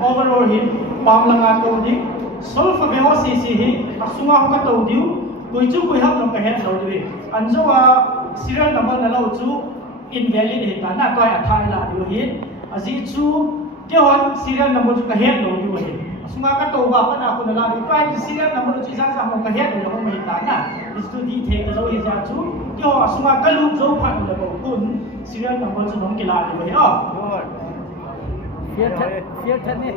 overall hi pam langa to di solve VOCC hi asunga ho ka to diu kui chu kui hap no ka het lo di anjowa serial number na lo chu invalid hi ta na toy athai la diu hi aji chu kewan serial number chu ka het lo diu hi asunga ka to ba pa na ko na la di kai serial number chu isa sa mo ka het lo mo hi ta na istu di the ka lo hi ja chu kyo asunga ka lu zo phat lo ko kun serial number chu nom ki la di hi no Phía thân đi.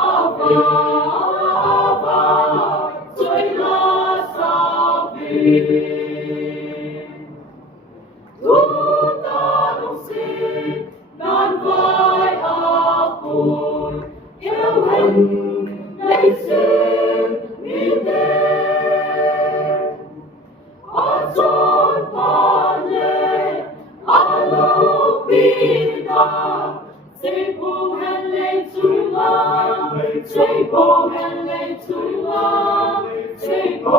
Abba, Abba, Chúng ta đồng xin ngàn vai áp ôi yêu hình lấy xin mi tên ở chốn con lệ ở lâu bina xây bộ hèn lên chúng ta xây bộ hèn lên chúng ta xây bộ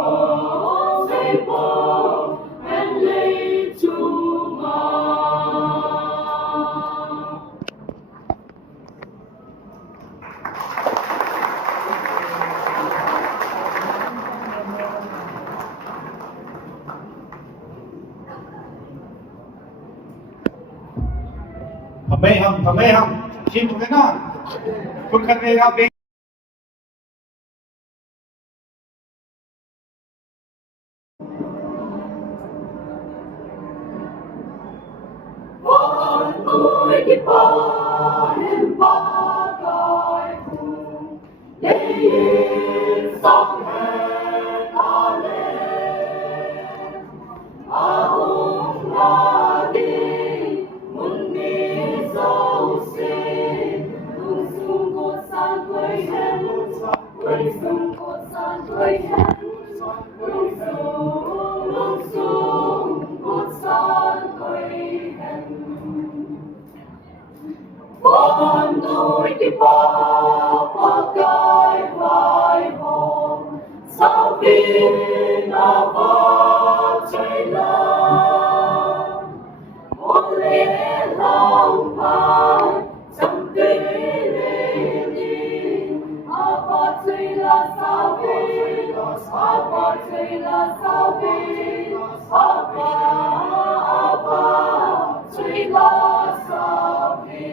hèn lên chúng ta. Thầm mê không, xin một cái nó, phút khăn đi học đi. Con tôi đi qua em ba cõi cùng để yên sóng hẹn lên ông là đi muốn đi dấu xin lung sung cột san quay hen quay sung cột san quay hen lung sung cột san quay hen. Con tôi đi qua cái vai hồng sao vì là có trời lớn một lẽ lòng phai chẳng kể lên đi có trời là sao vì có trời là sao vì có trời là sao vì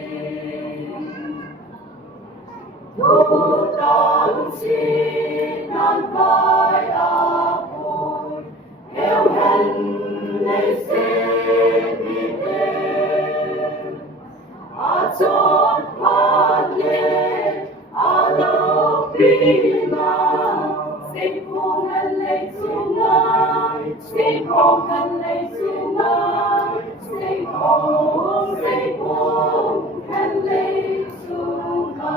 chúng ta xin ngàn vai áp ôi yêu hèn lấy xin mi tên ở chốn thoát lệ ở lâu bina xin phong hèn lấy chúng ta xin phong hèn lấy chúng ta xin phong hèn lấy chúng ta.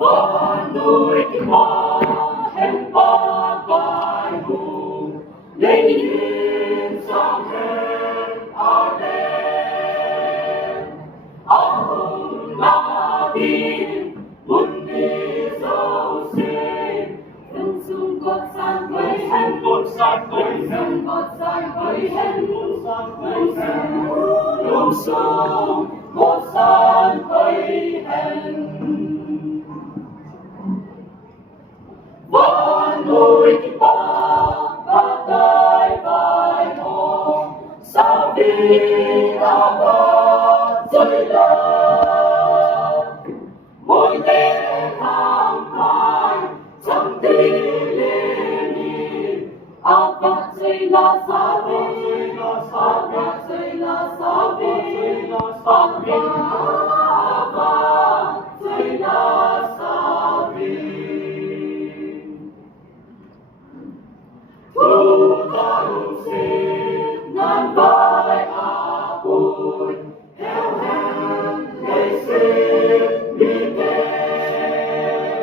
Con núi thì hoa em ba vai hùng lấy yên sang hết ở đêm ông là đi muốn đi dấu xin lung sung cột san quay hen cột san quay hen cột san quay hen lung sung cột san quay hen. Con núi thì ba cái vai hồng sao vì là có trời lớn mỗi đêm tháng hai chẳng đi lên đi apa trời là sao vì apa trời là sao vì apa trời là sao vì chúng ta cùng xin ngàn vai áp ôi theo hèn để xin mi tên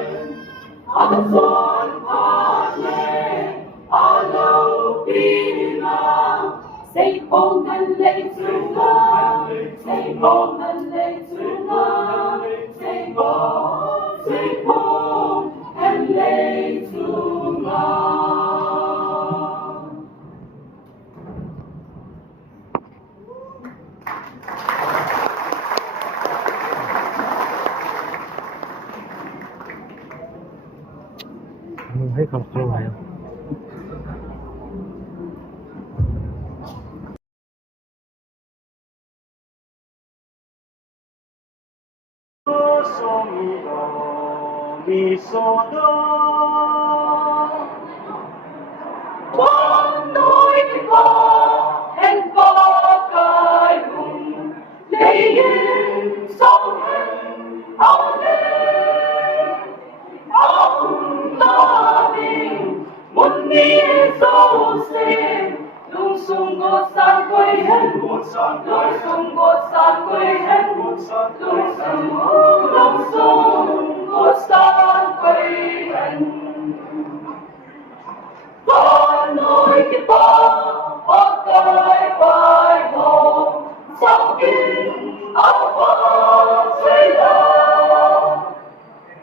ở chốn thoát lệ ở lâu bina xây phong hèn lấy chúng ta xây phong hèn lấy chúng ta xây phong hèn lấy chúng ta. Thấy không có lại không? 송이로 미소도 원노의 기뻐 행복할 후 내일 성은 오늘 나비 문리의 소세 둥숭고 산괴 둥숭고 산괴 둥숭고 산괴 con nỗi cái bó có cái vai hồ sau khi áo hoa xây lỡ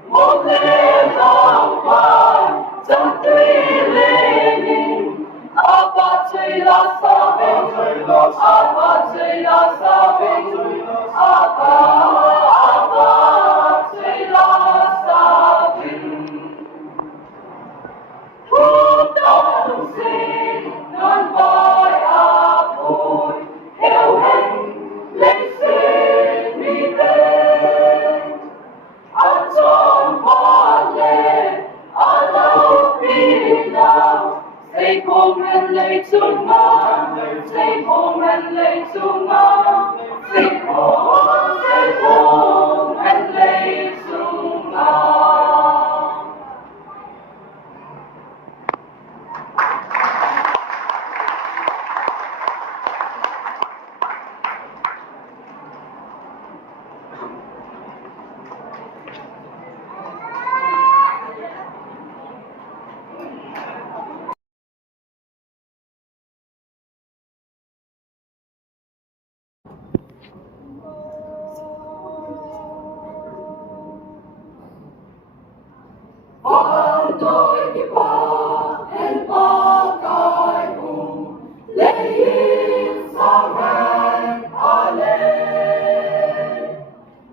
một đêm lòng vai chẳng tuy lệ nhìn áo hoa xây là sao bình áo hoa xây là sao bình áo hoa xây là sao bình Hút đông xin non voi áp hồi heo hẹn lên xin mi tên ăn trong hoa lệ ở đâu đi nào xây cùng hẹn lấy chung ngã xây cùng hẹn lấy chung ngã xây cùng hẹn lấy chung ngã tôi đi qua em qua cõi hùng lấy yên sao hẹn ở lên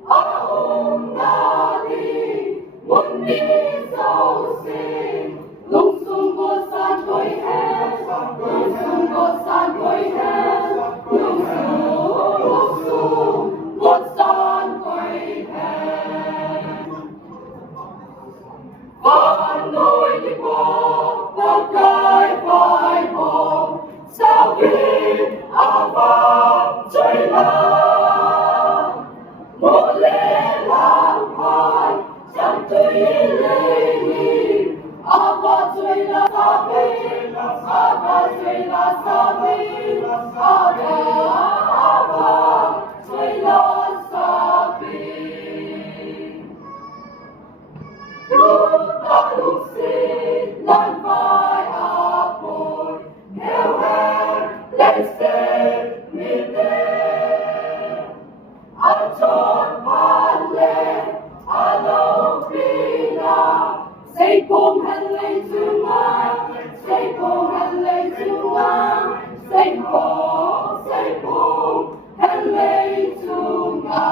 ở hùng na đi muốn đi sâu xin lung sung cô san quay hết lung sung cô san quay hết lung sung cô san quay hết con nỗi đi qua cái vai hồ sao khi áo vàng chơi là một lễ làm hoài chẳng tuy lễ nhị áo vàng chơi là sao khi áo vàng chơi là sao khi áo vàng chơi là sao khi ta lúc xin lan vai áp bồi heo hẹn lên xe mi tên ăn tròn pan lệ à lâu đi nào xây cùng hẹn lên chung ngã xây cùng hẹn lên chung ngã xây cùng hẹn lên chung ngã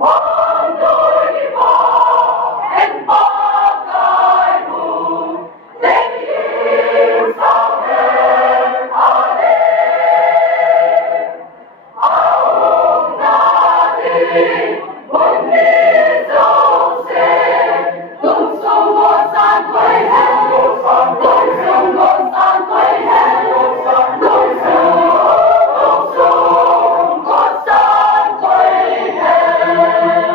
Con tôi đi qua em qua cái hùng lên yên sao hẹn ở đây áo na đi muốn đi dấu xe lung sung cô san quay hết lung sung cô san quay hết lung sung cô san quay hết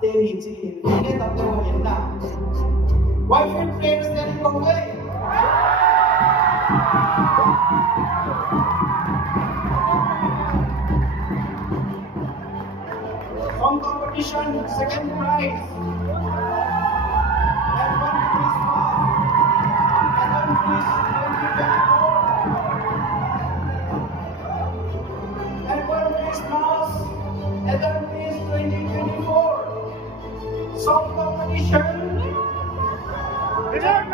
tên hình chị hình nên tập đâu hiện nào quay phim phim xem không ấy Song competition second prize and one Christmas and one Christmas 2024 and one Christmas 2024 song competition Bigger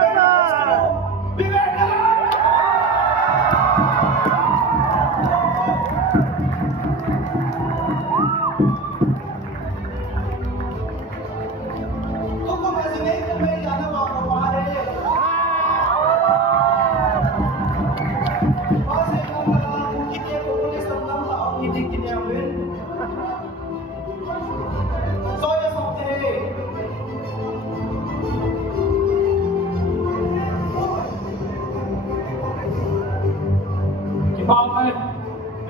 Department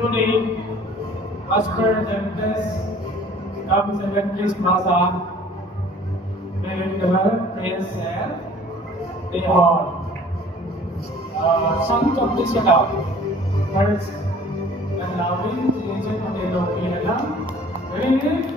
today, as per the best comes and Chris Plaza, where the players said they are some competition out. First, allowing the agent on the local. Ready?